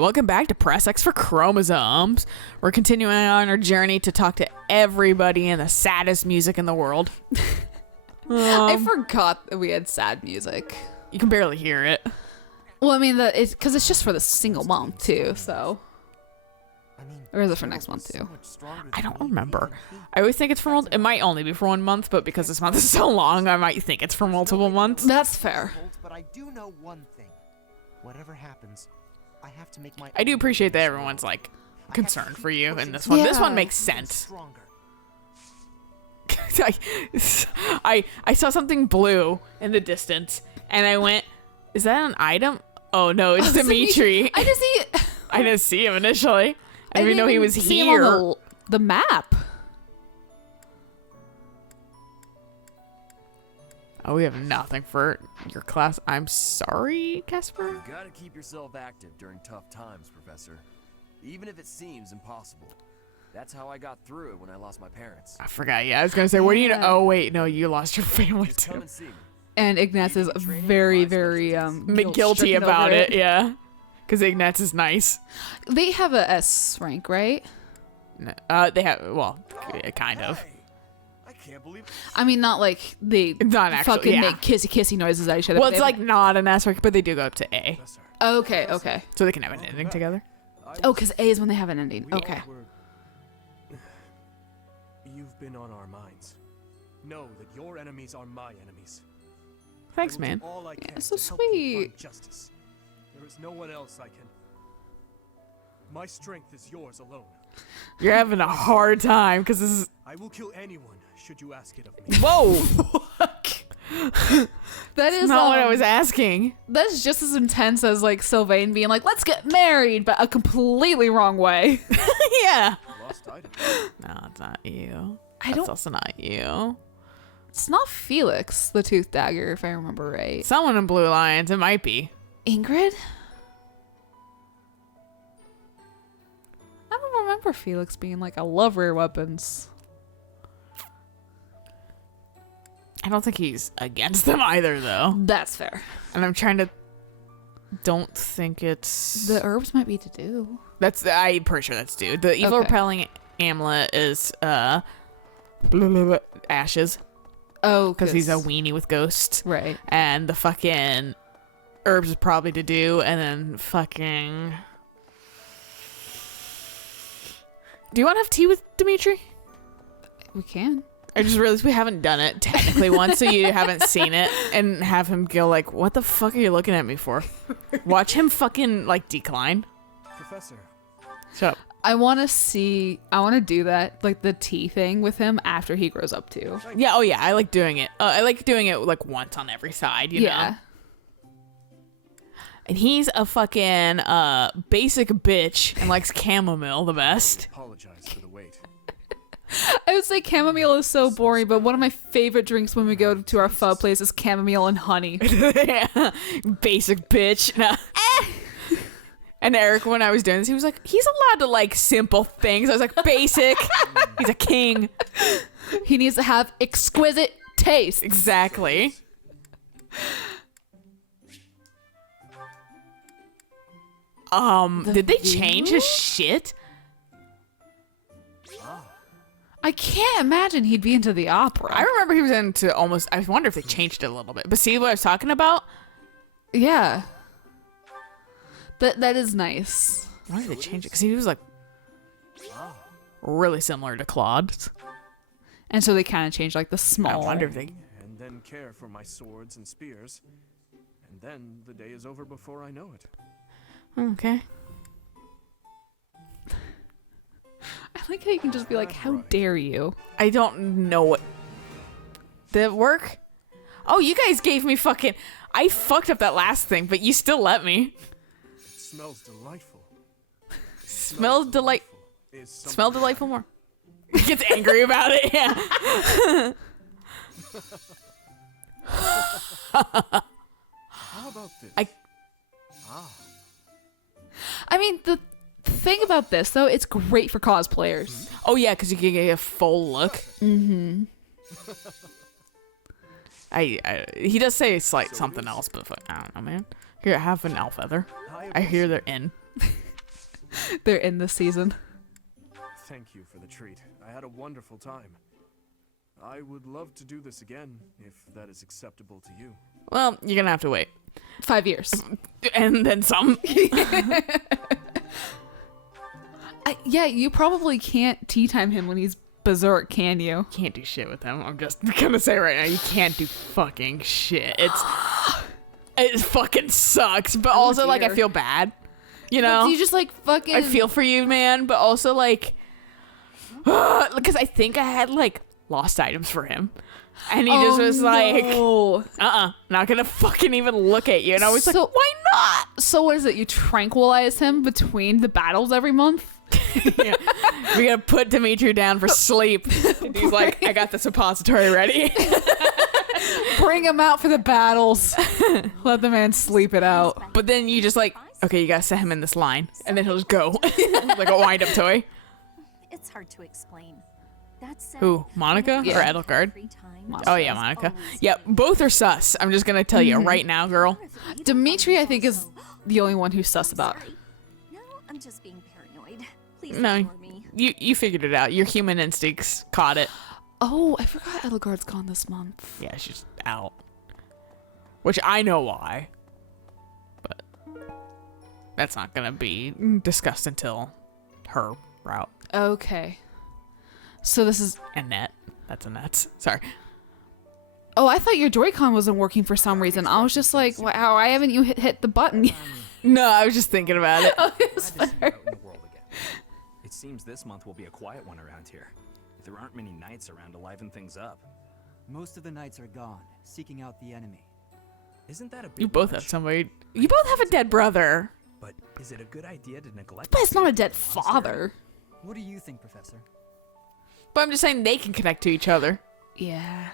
welcome back to Press X for Chromosomes. We're continuing on our journey to talk to everybody in the saddest music in the world. I forgot that we had sad music. You can barely hear it. Well, I mean, it's because it's just for the single month, too, so. Or is it for next month, too? I don't remember. I always think it's for it might only be for 1 month, but because this month is so long, I might think it's for multiple months. That's fair. But I do know one thing. Whatever happens, I have to make my I do appreciate that everyone's, like, concerned for you in this one. Yeah. This one makes sense. I saw something blue in the distance, and I went, is that an item? Oh, no, it's Dimitri. I just see... I didn't see him initially. I didn't even know he was see him here. on the map. Oh, we have nothing for your class. I'm sorry, Casper. You gotta keep yourself active during tough times, Professor. Even if it seems impossible. That's how I got through it when I lost my parents. I forgot. Yeah, I was gonna say, what do you know? Oh, wait, no, you lost your family Just come too. and see me. And Ignatz is very, very Guilty about it, yeah. Because Ignatz is nice. They have a S rank, right? No, they have, well, kind of. I can't believe it. I mean, not like they Not actually, fucking yeah. make kissy noises at each other. Well, but it's they like not an S rank, but they do go up to A. Professor, okay. So they can have an ending together. Oh, because A is when they have an ending. we Okay. were- You've been on our minds. Know that your enemies are my enemies. Thanks, I will do man. all I can so to help you sweet. find justice. There is no one else I can. My strength is yours alone. You're having a hard time because this is. I will kill anyone should you ask it of me. Whoa! That is Not what I was asking. That's just as intense as like Sylvain being like, "Let's get married," but a completely wrong way. Yeah. Lost item. No, it's not you. I That's don't. also not you. It's not Felix, the Tooth Dagger, if I remember right. Someone in Blue Lions. It might be. Ingrid? I don't remember Felix being like, I love rare weapons. I don't think he's against them either, though. That's fair. And I'm trying to. Don't think it's. The herbs might be to do. That's. I'm pretty sure that's dude. The evil Okay. repelling amulet is ashes Oh, because he's a weenie with ghosts. right. And the fucking herbs is probably to do, and then fucking. Do you want to have tea with Dimitri? We can. I just realized we haven't done it technically once, so you haven't seen it, and have him go like, "What the fuck are you looking at me for?" Watch him fucking like decline. Professor, Shut up. I want to do that, like the tea thing with him after he grows up too. Yeah. Oh yeah. I like doing it. I like doing it like once on every side. You know. And he's a fucking basic bitch and likes chamomile the best. apologize for the wait. I would say chamomile is so boring, but one of my favorite drinks when we go to our pho place is chamomile and honey. Yeah. Basic bitch. No. And Eric, when I was doing this, he was like, he's allowed to like simple things. I was like, basic. He's a king. He needs to have exquisite taste. Exactly. Did they change his shit? I can't imagine he'd be into the opera. I remember he was into almost. I wonder if they changed it a little bit. But see what I was talking about? Yeah. That is nice. Why did they change it? Because he was like really similar to Claude. And so they kind of changed like the I small. wonder if they. And then care for my swords and spears. And then the day is over before I know it. Okay. I like how you can just be like, how dare you? I don't know what. Did it work? Oh, you guys gave me fucking. I fucked up that last thing, but you still let me. It smells delightful. Smell delight. Is something- Smell delightful more. He gets angry about it. Yeah. How about this? I- I mean, the thing about this, though, it's great for cosplayers. Oh yeah, because you can get a full look. Mm-hmm. He does say it's like something else, but I don't know, man. Here, have an elf feather. I hear they're in. They're in this season. Thank you for the treat. I had a wonderful time. I would love to do this again, if that is acceptable to you. Well, you're gonna have to wait. 5 years. And then some. Yeah, you probably can't tea time him when he's berserk, can you? Can't do shit with him. I'm just gonna say right now, you can't do fucking shit. It fucking sucks. But also, like, I dear. feel bad. You know? You just like fucking. I feel for you, man. But also, like, because I think I had, like, lost items for him. And he just was like, no. not gonna fucking even look at you. And I was like, So- why not? So what is it? You tranquilize him between the battles every month? Yeah. We gotta put Dimitri down for sleep. And he's like, I got the suppository ready. Bring him out for the battles. Let the man sleep it out. But then you just like, okay, you gotta set him in this line. And then he'll just go. Like a wind-up toy. It's hard to explain. That's Who, Monica Yeah. or Edelgard? Monica. Oh yeah, Monica. Yeah, both are sus. I'm just gonna tell you right now, girl. Dimitri, I think, is the only one who's sus about. No, I'm just being paranoid. Please No, ignore me. you figured it out. Your human instincts caught it. Oh, I forgot Edelgard's gone this month. Yeah, she's out. Which I know why. But that's not gonna be discussed until her route. Okay. So this is. Annette. That's Annette's. Sorry. Oh, I thought your Joy-Con wasn't working for some reason. I was just like, wow, why haven't you hit the button yet? No, I was just thinking about it. Glad to see you out in the world again. It seems this month will be a quiet one around here. There aren't many knights around to liven things up. Most of the knights are gone, seeking out the enemy. Isn't that a bit You both have much? somebody. You both have a dead brother. But is it a good idea to neglect? But it's not a dead monster? father. What do you think, Professor? But I'm just saying they can connect to each other. Yeah.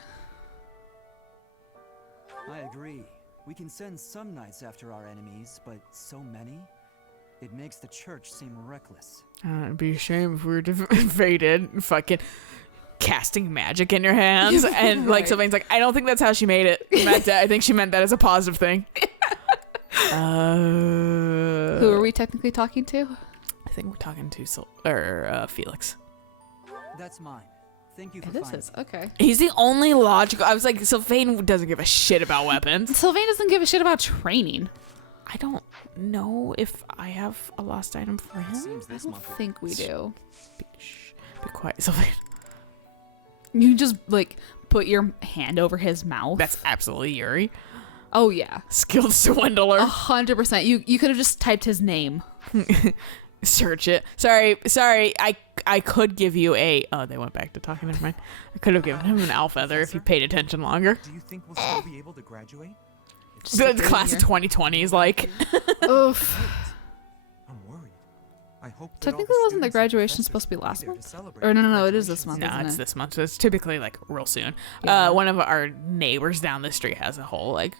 I agree. We can send some knights after our enemies, but so many? It makes the church seem reckless. It'd be a shame if we were invaded and fucking casting magic in your hands. And like Right. Sylvain's like, I don't think that's how she made it. Meant that. I think she meant that as a positive thing. Who are we technically talking to? I think we're talking to Felix. That's mine. Thank you for This finding is it. okay. He's the only logical. I was like, Sylvain doesn't give a shit about weapons. Sylvain doesn't give a shit about training. I don't know if I have a lost item for It him. seems this I month. don't think we do. Be quiet, Sylvain. You just like put your hand over his mouth. That's absolutely Yuri. Oh yeah, Skilled swindler. 100%. You could have just typed his name. Search it. Sorry. I could give you a. Oh, they went back to talking. Never mind. I could have given him an alpha feather if he paid attention longer. Do you think we'll still be able to graduate? The class of 2020 is like. Oof. I'm worried. I hope that Technically, all the wasn't the students and graduation professors supposed to be will last there to month? celebrate Or no, the it is this graduation. month. No, isn't it's it? this month. So it's typically like real soon. Yeah. One of our neighbors down the street has a whole like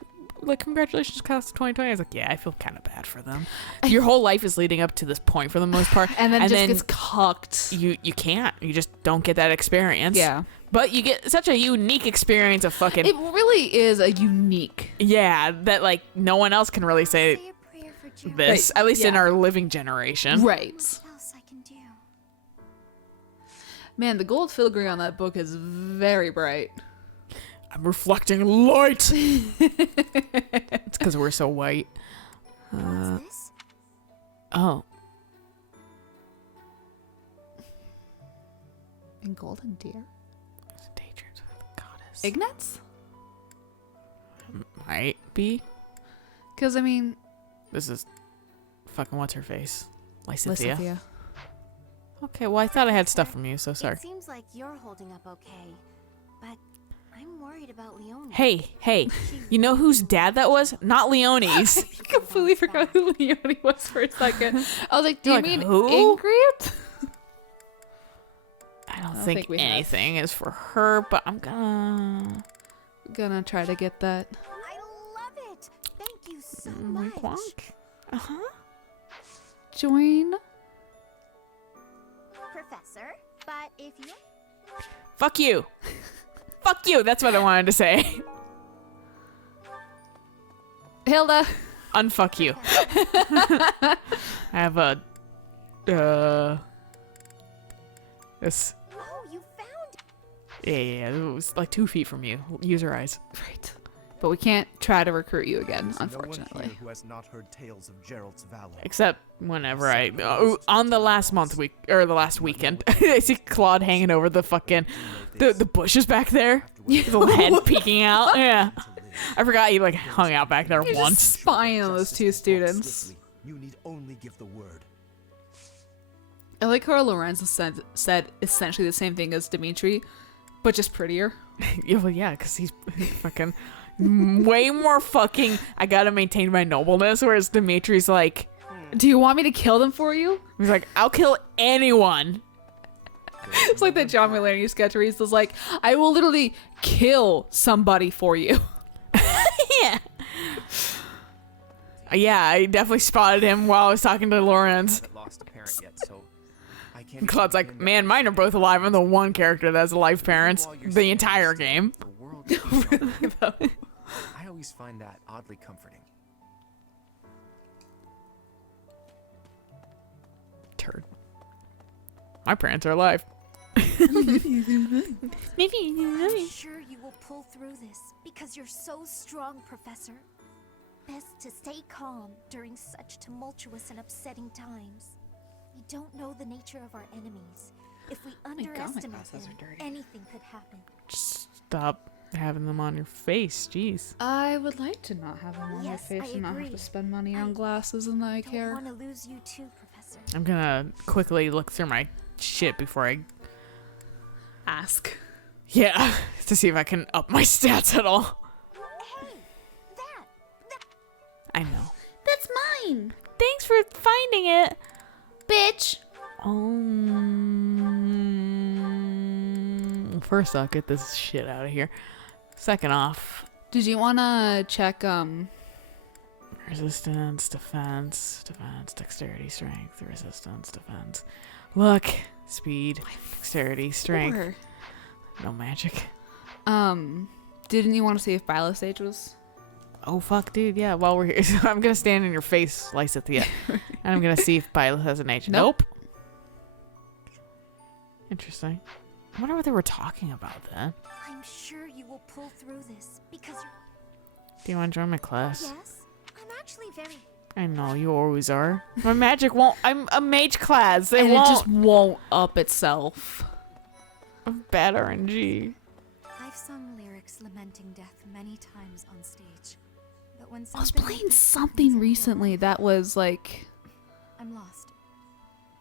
congratulations class of 2020. I was like, yeah, I feel kind of bad for them. Your whole life is leading up to this point for the most part, And then just gets cucked. you can't. You just don't get that experience. Yeah. But you get such a unique experience of fucking It really is a unique. yeah that like no one else can really say Say a prayer for Jeremy. this, at least in yeah. our living generation. Right. What else I can do? Man, the gold filigree on that book is very bright. I'm reflecting light. It's because we're so white. What's this? Oh, And golden deer. daydreams of the goddess. Ignatz? Might be. Because, I mean, This is fucking what's her face, Lysithea. Lysithea. Okay, well I thought I had stuff from you, so sorry. It seems like you're holding up okay, but I'm worried about Leone. Hey, you know whose dad that was? Not Leone's. I completely forgot who Leone was for a second. I was like, do You're you like, mean who? Ingrid? I don't think think we have. anything is for her, but I'm Gonna try to get that. I love it. Thank you so Wink much. wonk. Uh-huh. Join. Professor, but if you Fuck you. Fuck you. That's what I wanted to say. Hilda. Unfuck you. I have a This. Oh, you found Yeah, it was like 2 feet from you. Use your eyes. Right. But we can't try to recruit you again, There's no one unfortunately. here who has not heard tales of Gerald's valor. Except whenever on the last last weekend, I see Claude hanging over the fucking the bushes back there. His little head peeking out. Yeah, I forgot he like hung out back there You're once. just spying on those two students. You need only give the word. I like how Lorenzo said essentially the same thing as Dimitri, but just prettier. Yeah, well, yeah, because he's fucking way more fucking. I gotta maintain my nobleness, whereas Dimitri's like, Do you want me to kill them for you? he's like, I'll kill anyone. It's like that John Mulaney sketch where he's just like, I will literally kill somebody for you. Yeah. Yeah, I definitely spotted him while I was talking to Lawrence. haven't lost a parent yet, so I can't. And Claude's like, man, mine are both alive. I'm the one character that has a life parents the entire game. The world is really, I always find that oddly comforting. Turd. My parents are alive. I'm sure you will pull through this because you're so strong, Professor. Best to stay calm during such tumultuous and upsetting times. We don't know the nature of our enemies. If we underestimate glasses them, are dirty. anything could happen. Just stop having them on your face. Jeez. I would like to not have them on my Yes, face I and not have agree. to spend money on glasses and I Don't care. want to lose you too, Professor. I'm gonna quickly look through my shit before I. Ask. Yeah, to see if I can up my stats at all. Hey, that I know. That's mine, Thanks for finding it. bitch. First, I'll get this shit out of here. Second off, Did you want to check, resistance, defense, dexterity, strength, resistance, defense. Look, speed, dexterity, strength. or, No magic. didn't you want to see if Bilo stage was? Oh fuck, dude. Yeah. While we're here, so I'm gonna stand in your face, slice at the end, and I'm gonna see if Pilot has an H. Nope. Interesting. I wonder what they were talking about then. I'm sure you will pull through this because you're. Do you want to join my class? Yes, I'm actually very. I know you always are. My magic won't. I'm a mage class. They And won't. it just won't up itself. Bad RNG. I've sung lyrics lamenting death many times on stage, but when I was something playing like this something happens in real recently life, that was like I'm lost.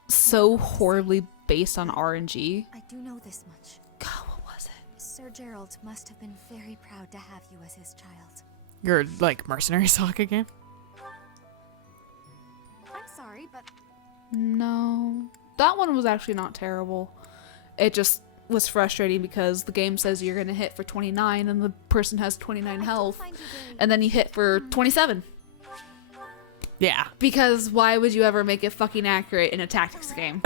so horribly based on RNG. I do know this much. God, what was it? Sir Gerald must have been very proud to have you as his child. You're like mercenary sock again. I'm sorry, but No, that one was actually not terrible. It just was frustrating because the game says you're gonna hit for 29 and the person has 29 I do health, find you very. and then you hit for 27. Yeah. Because why would you ever make it fucking accurate in a tactics game?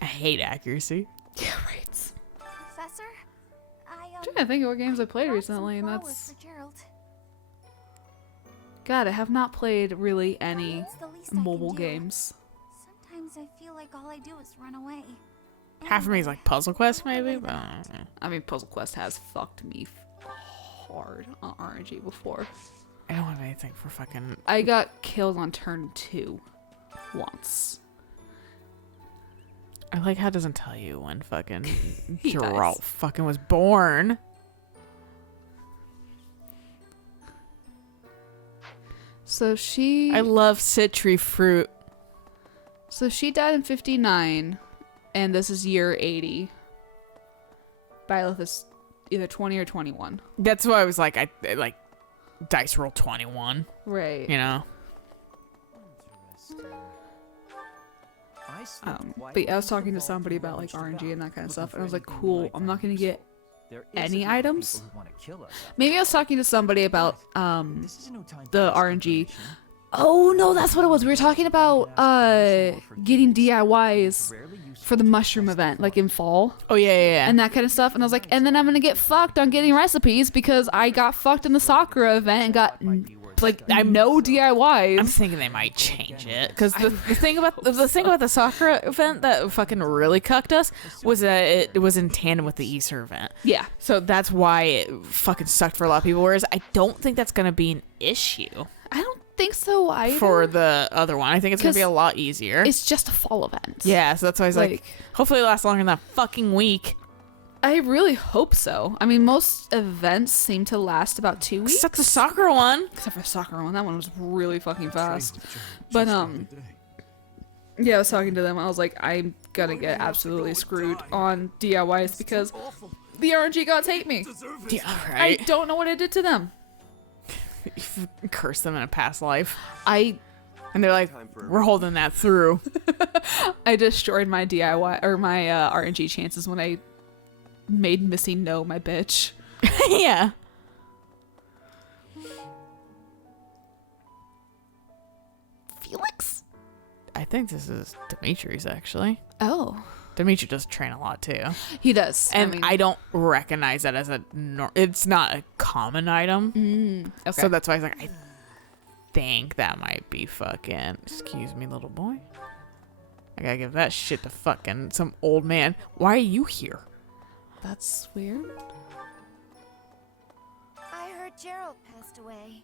I hate accuracy. Yeah, right. Professor, I I'm trying to think of what games I played brought some recently, and flowers that's for Gerald. God. I have not played really any It's the least I can mobile do. games. Sometimes I feel like all I do is run away. Half of me is like Puzzle Quest, maybe. But I mean, Puzzle Quest has fucked me hard on RNG before. I don't have anything for fucking. I got killed on turn 2 once. I like how it doesn't tell you when fucking He Geralt does. fucking was born. So she I love citry fruit. died in 59, and this is year 80. Byleth is either 20 or 21. That's why I was like, I like dice roll 21. Right. You know. But yeah, I was talking to somebody about like RNG and that kind of stuff, and I was like, cool, I'm not gonna get any items. Maybe I was talking to somebody about the RNG. Oh no, that's what it was. We were talking about getting DIYs for the mushroom event, like in fall. Oh yeah. And that kind of stuff. And I was like, and then I'm gonna get fucked on getting recipes because I got fucked in the Sakura event and got like no DIYs. I'm thinking they might change it because the thing about the Sakura event that fucking really cucked us was that it was in tandem with the Easter event. Yeah. So that's why it fucking sucked for a lot of people. Whereas I don't think that's gonna be an issue I don't think so either. for the other one. I think it's gonna be a lot easier. It's just a fall event. Yeah. So that's why I was like hopefully it lasts longer than that fucking week. I really hope so. I mean, most events seem to last about 2 weeks. Except the Sakura one. Except for the soccer one. That one was really fucking fast. But, yeah, I was talking to them. I was like, I'm gonna get absolutely screwed on DIYs because the RNG gods hate me. Yeah, I right. don't know what I did to them. Curse them in a past life. I And they're like, we're holding that through. destroyed my DIY or my RNG chances when I made Missy know my bitch. Yeah. Felix? I think this is Dimitri's actually. Oh. Dimitri does train a lot too. He does. And I don't recognize that as it's not a common item. Okay. So that's why I was like, I think that might be fucking, excuse me, little boy. I gotta give that shit to fucking some old man. Why are you here? That's weird. I heard Gerald passed away.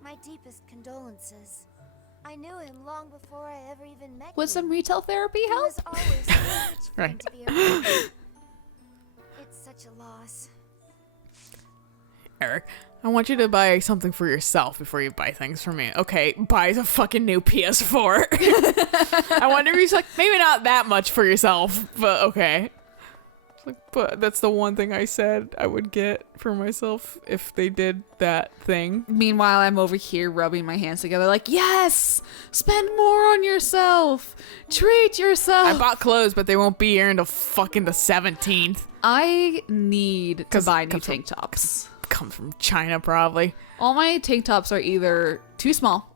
My deepest condolences. I knew him long before I ever even met Would you. some retail therapy He help? was always a huge friend Right. to be around. It's such a loss. Eric, I want you to buy something for yourself before you buy things for me. Okay, buy a fucking new PS4. I wonder if he's like, maybe not that much for yourself, but okay. Like, but that's the one thing I said I would get for myself if they did that thing. Meanwhile, I'm over here rubbing my hands together like, yes! Spend more on yourself! Treat yourself! I bought clothes, but they won't be here until fucking the 17th. I need to 'Cause- buy new 'cause- tank tops. Comes from China, probably. All my tank tops are either too small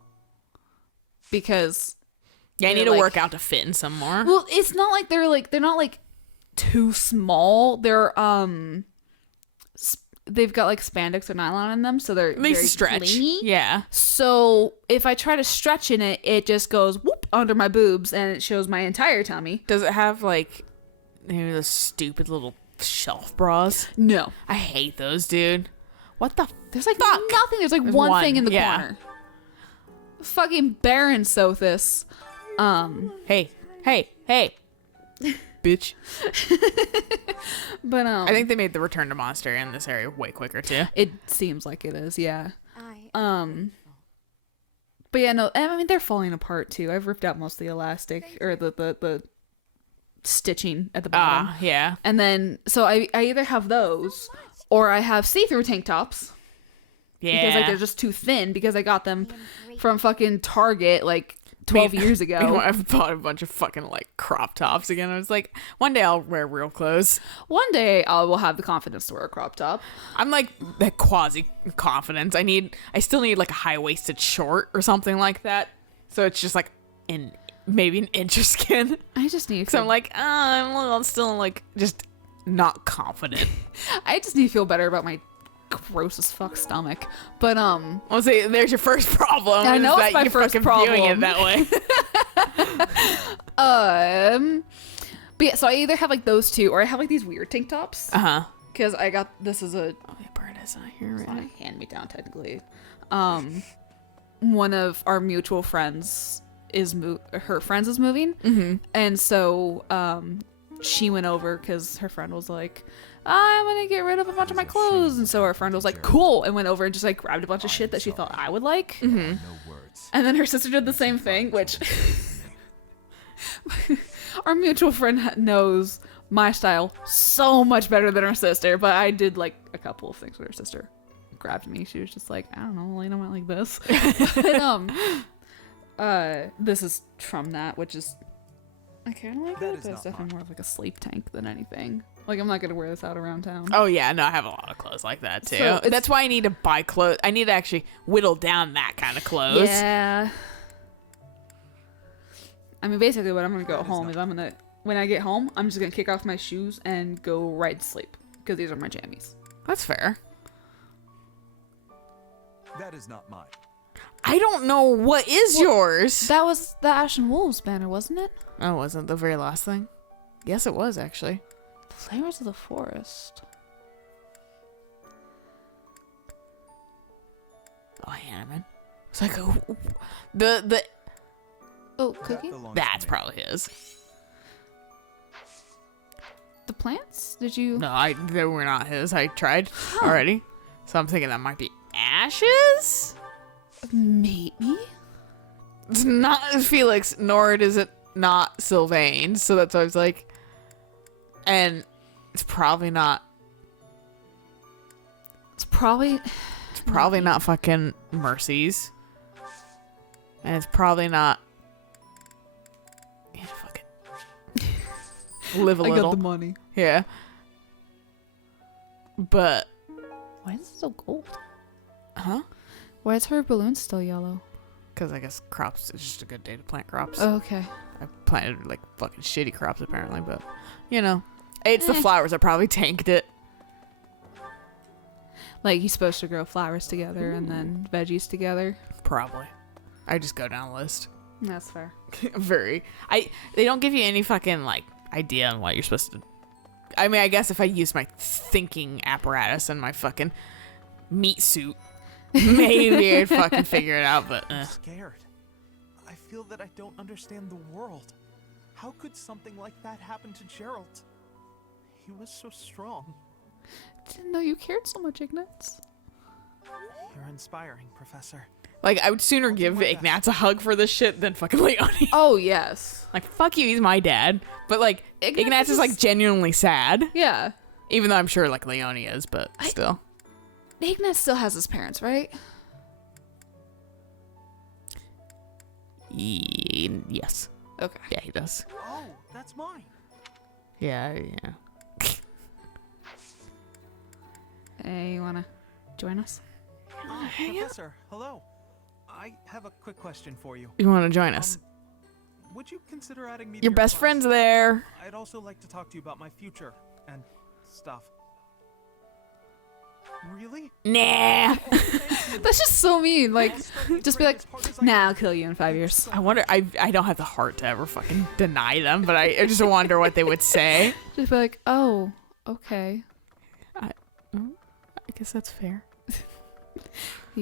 because Yeah, I they're need to like- work out to fit in some more. well, it's not like they're not like too small. They're they've got like spandex or nylon in them, so they're It makes very it stretch. clingy. Yeah. So if I try to stretch in it, it just goes whoop under my boobs and it shows my entire tummy. Does it have like maybe those stupid little shelf bras? No, I hate those, dude. What the there's like fuck? nothing. There's like There's one one, thing in the yeah. corner. Fucking Baron Sothis. Hey, bitch. But I think they made the return to monster in this area way quicker too. it seems like it is. Yeah. I But yeah, no, I mean they're falling apart too. I've ripped out most of the elastic or the stitching at the bottom. Yeah. And then so I either have those or I have see-through tank tops Yeah. because like they're just too thin because I got them from fucking Target like 12 years ago. I've bought a bunch of fucking like crop tops again. I was like, one day I'll wear real clothes. One day I will have the confidence to wear a crop top. I'm like that quasi confidence. I still need like a high waisted short or something like that. So it's just like maybe an inch of skin. I just need So I'm like, I'm still like just not confident. I just need to feel better about my gross as fuck stomach. But I'll say there's your first problem. I know is it's that my you're first fucking viewing problem. it that way. but yeah, so I either have like those two or I have like these weird tank tops Uh-huh. because I got this is a Oh, yeah, Bird is not here not right a hand me down technically. One of our mutual friends her friends is moving, and so she went over because her friend was like, I'm gonna get rid of a bunch of my clothes, and so our friend was like, cool, and went over and just like grabbed a bunch of shit that she thought I would like, and then her sister did the same thing, which our mutual friend knows my style so much better than her sister, but I did like a couple of things with her sister. Grabbed me, she was just like, I don't know, Alayna might like this. But, this is from that, which is I kind of like it, but it's definitely more of like a sleep tank than anything. Like I'm not gonna wear this out around town. Oh yeah, no, I have a lot of clothes like that too. So That's why I need to buy clothes. I need to actually whittle down that kind of clothes. Yeah. I mean, basically, what I'm gonna go home is when I get home, I'm just gonna kick off my shoes and go right to sleep because these are my jammies. That's fair. That is not mine. I don't know what is yours. That was the Ashen Wolves banner, wasn't it? Oh, wasn't the very last thing? Yes, it was actually. The Flavors of the Forest. Oh, Hanneman. It's like the. Oh, Cookie? That's probably his. The plants? Did you? No, they were not his. I tried already, so I'm thinking that might be Ashes. Maybe. It's not Felix, nor is it not Sylvain. So that's why I was like, and it's probably not. It's probably Not fucking Mercy's, and it's probably not. Yeah, fuck it. Live a I little. got the money. Yeah. But. Why is it still gold? Huh? Why is her balloon still yellow? Because I guess crops is just a good day to plant crops. Oh, okay. I planted like fucking shitty crops apparently, but you know, it's the flowers that probably tanked it. Like he's supposed to grow flowers together and then veggies together. Probably. I just go down the list. That's fair. They don't give you any fucking like idea on what you're supposed to. I mean, I guess if I use my thinking apparatus and my fucking meat suit, maybe I'd fucking figure it out, but I'm scared. I feel that I don't understand the world. How could something like that happen to Gerald? He was so strong. Didn't know you cared so much, Ignatz. You're inspiring, Professor. like I would sooner give Ignatz a hug for this shit than fucking Leone. Oh, yes. Like, fuck you, he's my dad. But like, Ignatz is like genuinely sad. Yeah. Even though I'm sure like Leone is, but still. Ignatz still has his parents, right? Yes. Okay. Yeah, he does. Oh, that's mine. Yeah. Hey, you wanna join us? Professor, hello. I have a quick question for you. You want to join us? Would you consider adding me to Your best class? friend's there. I'd also like to talk to you about my future and stuff. Really? Nah. That's just so mean. Like, just be like, nah, I'll kill you in 5 years. I wonder. I don't have the heart to ever fucking deny them, but I just wonder what they would say. Just be like, oh, okay. I guess that's fair.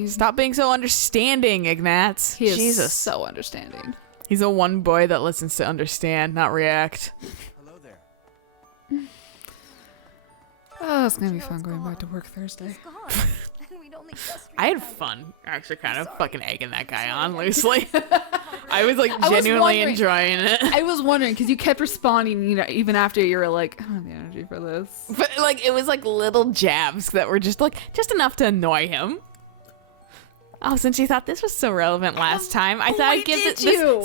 Stop being so understanding, Ignatz. He is Jesus. so understanding. He's the one boy that listens to understand, not react. Hello there. Oh, it's gonna be fun going back to work Thursday. He's gone. And we'd only just I had fun actually kind of fucking egging that guy on loosely. I was like I was genuinely wondering- enjoying it. I was wondering because you kept responding, you know, even after you were like, I don't have the energy for this. But like it was like little jabs that were just enough to annoy him. Oh, since you thought this was so relevant last time, I thought I'd give did this you?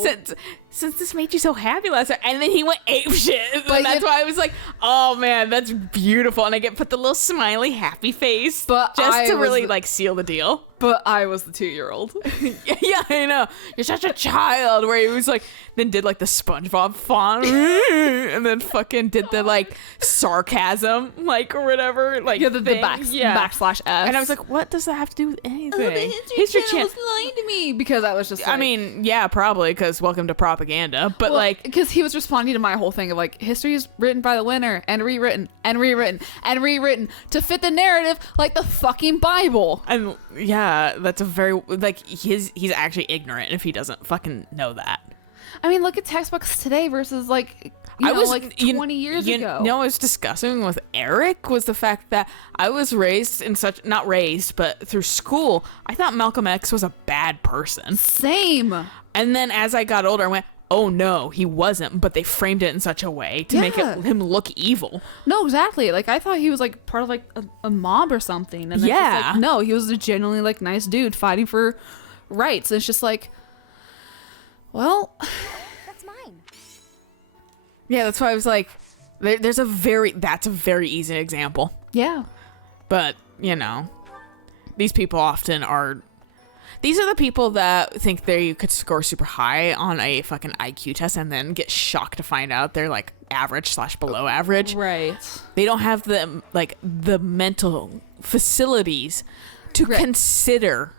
since this made you so happy last time. And then he went ape shit. And But that's why I was like, oh man, that's beautiful. And I put the little smiley happy face But just I to was really the- like seal the deal. But I was the 2-year-old. Yeah, I know. You're such a child. Where he was like, then did like the SpongeBob font, and then fucking did the like sarcasm, like or whatever, like Yeah, the thing. backslash S. And I was like, what does that have to do with anything? the History Channel was lying to me because I was just like, I mean, yeah, probably because welcome to propaganda. But well, like, because he was responding to my whole thing of like, history is written by the winner and rewritten and rewritten and rewritten to fit the narrative like the fucking Bible. and yeah, that's a very like he's actually ignorant if he doesn't fucking know that. I mean, look at textbooks today versus like like 20 years ago. You know, I was discussing with Eric was the fact that I was raised in such not raised, but through school, I thought Malcolm X was a bad person. Same. And then as I got older, I went, oh no, he wasn't. But they framed it in such a way to make him look evil. No, exactly. Like I thought he was like part of like a mob or something. And then Yeah. just, like, no, he was a genuinely like nice dude fighting for rights. And it's just like, well, That's mine. Yeah, that's why I was like, that's a very easy example. yeah. But, you know, these people often are. These are the people that think they could score super high on a fucking IQ test and then get shocked to find out they're like average / below average. Right. They don't have the mental facilities to Right. consider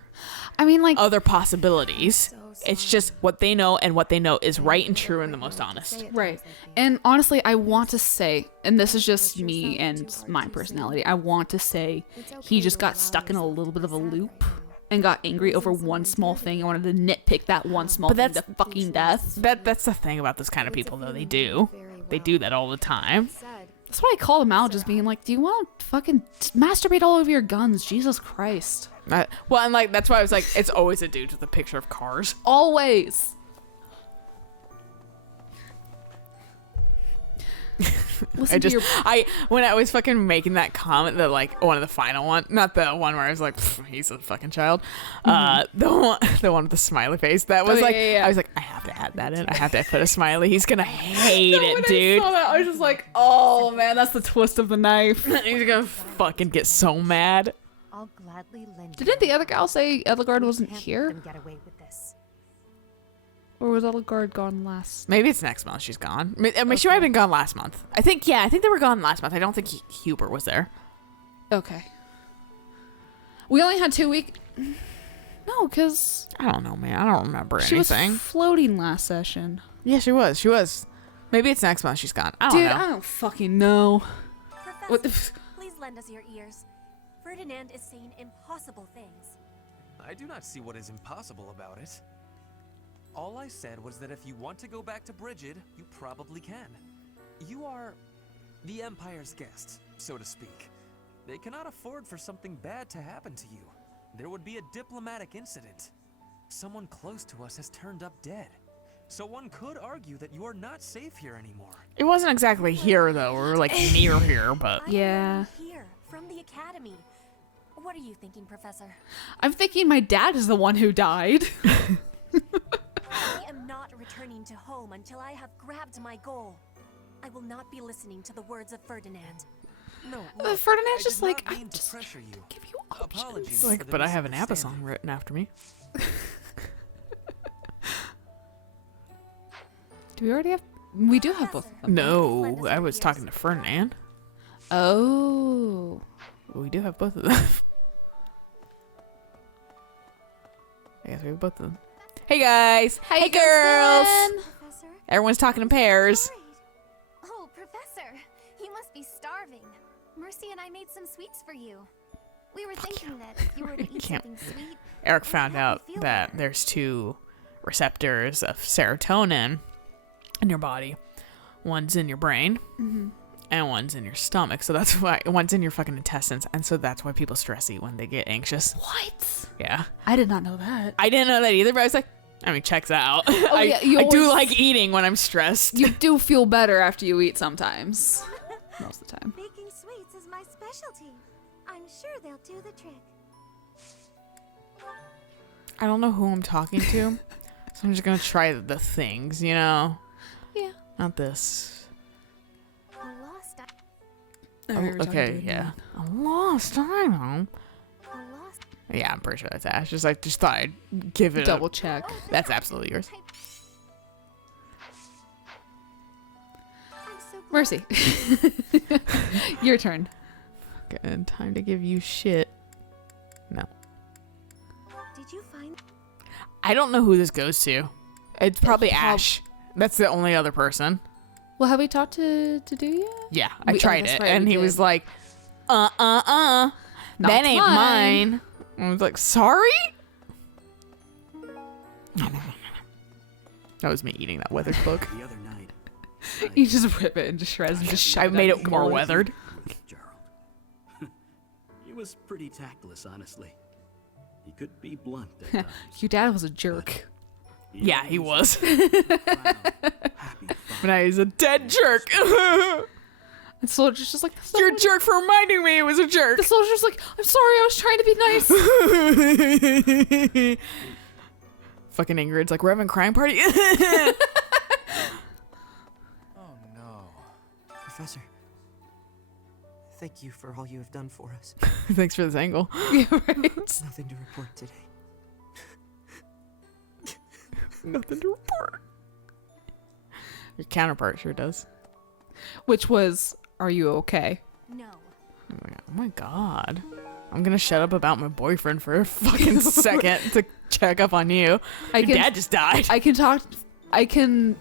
I mean, like, other possibilities. It's just what they know, and what they know is right and true and the most honest. right. And honestly, I want to say, and this is just me and my personality, I want to say he just got stuck in a little bit of a loop and got angry over one small thing. I wanted to nitpick that one small thing to fucking death. That's the thing about those kind of people, though. They do that all the time. That's why I called him out, just being like, do you want to fucking masturbate all over your guns? Jesus Christ. Well, and like that's why I was like, it's always a dude with a picture of cars. Always. When I was fucking making that comment, that like one of the final one, not the one where I was like, he's a fucking child, the one with the smiley face, that was I was like, I have to add that in. I have to put a smiley. He's gonna hate it, dude. I saw that, I was just like, oh man, that's the twist of the knife. He's gonna fucking get so mad. I'll gladly lend. Didn't the other gal say Edelgard wasn't here? Get away with this. Or was Edelgard gone last? Maybe it's next month she's gone. I mean, she might have been gone last month. I think they were gone last month. I don't think Hubert was there. Okay. We only had 2 weeks. No, because I don't know, man. I don't remember she anything. was floating last session. Yeah, she was. Maybe it's next month she's gone. I don't know. I don't fucking know. Professor, please lend us your ears. Ferdinand is saying impossible things. I do not see what is impossible about it. All I said was that if you want to go back to Brigid, you probably can. You are the Empire's guest, so to speak. They cannot afford for something bad to happen to you. There would be a diplomatic incident. Someone close to us has turned up dead. So one could argue that you are not safe here anymore. It wasn't exactly here, though. We're like near here, but Yeah. Here, from the academy. What are you thinking, Professor? I'm thinking my dad is the one who died. I am not returning to home until I have grabbed my goal. I will not be listening to the words of Ferdinand. No, look, Ferdinand's I just did like, not I mean to just pressure you. give you options. Apologies. like, for the but I have an ABBA misunderstanding. song written after me. Do we already have? We do have both of them. No, I was talking to Ferdinand. Oh. We do have both of them. I guess we have both of them. Hey guys! Hey girls! Professor? Everyone's talking in pairs. Worried. Oh, Professor, you must be starving. Mercy and I made some sweets for you. We were thinking that if you were to eat Can't. something sweet, Eric it would found help out you feel that better. there's 2 receptors of serotonin in your body. One's in your brain, and one's in your stomach. So that's why one's in your fucking intestines, and so that's why people stress eat when they get anxious. What? Yeah, I did not know that. I didn't know that either, but I was like, I mean, checks out. I, yeah, you I do always- like eating when I'm stressed. You do feel better after you eat sometimes. Most of the time. Baking sweets is my specialty. I'm sure they'll do the trick. I don't know who I'm talking to, so I'm just gonna try the things, you know? Yeah. Not this. A lost, Okay, yeah. A lost item. a lost. Yeah, I'm pretty sure that's Ash. Just thought I'd give it Double a... check. That's absolutely yours. I'm so glad. Mercy. Your turn. Good time to give you shit. No. Did you find? I don't know who this goes to. It's probably Ash. That's the only other person. Well, have we talked to do yet? Yeah, I Oh, tried that's it, right, and we he was did. like, that Not ain't mine." mine. I was like, sorry? That was me eating that weathered book. The other night, You just rip it into shreds and just shove I it made out it the more gullet. weathered. Gerald. He was pretty tactless, honestly. He could be blunt at times. Your dad was a jerk. Yeah, he was. Proud, happy But I was a dead jerk. And soldier's just like, You're a jerk for reminding me it was a jerk. the soldier's like, I'm sorry, I was trying to be nice. Fucking Ingrid's like, we're having a crying party. Oh no. Professor, thank you for all you have done for us. Thanks for this angle. Yeah, right. Nothing to report today. Nothing to report. Your counterpart sure does. Which was, are you okay? No. Oh my god. I'm gonna shut up about my boyfriend for a fucking second to check up on you. Your dad just died. I can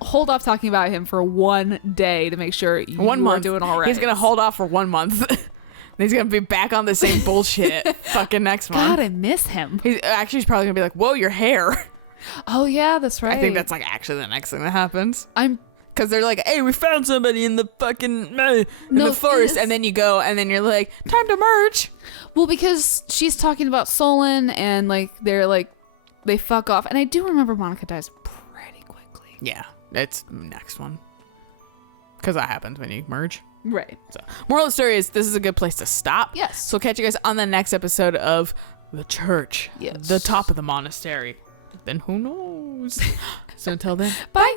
hold off talking about him for 1 day to make sure you are doing all right. He's gonna hold off for 1 month. He's gonna be back on the same bullshit fucking next month. God, I miss him. He's probably gonna be like, whoa, your hair. Oh yeah, that's right. I think that's like actually the next thing that happens. I'm Because they're like, hey, we found somebody in the fucking in the forest, and then you go, and then you're like, time to merge. Well, because she's talking about Solon, and like they fuck off, and I do remember Monica dies pretty quickly. Yeah, it's next one. Because that happens when you merge. Right. So, moral of the story is this is a good place to stop. Yes. So we'll catch you guys on the next episode of The Church. Yes. The top of the monastery. Then who knows? So until then, Bye.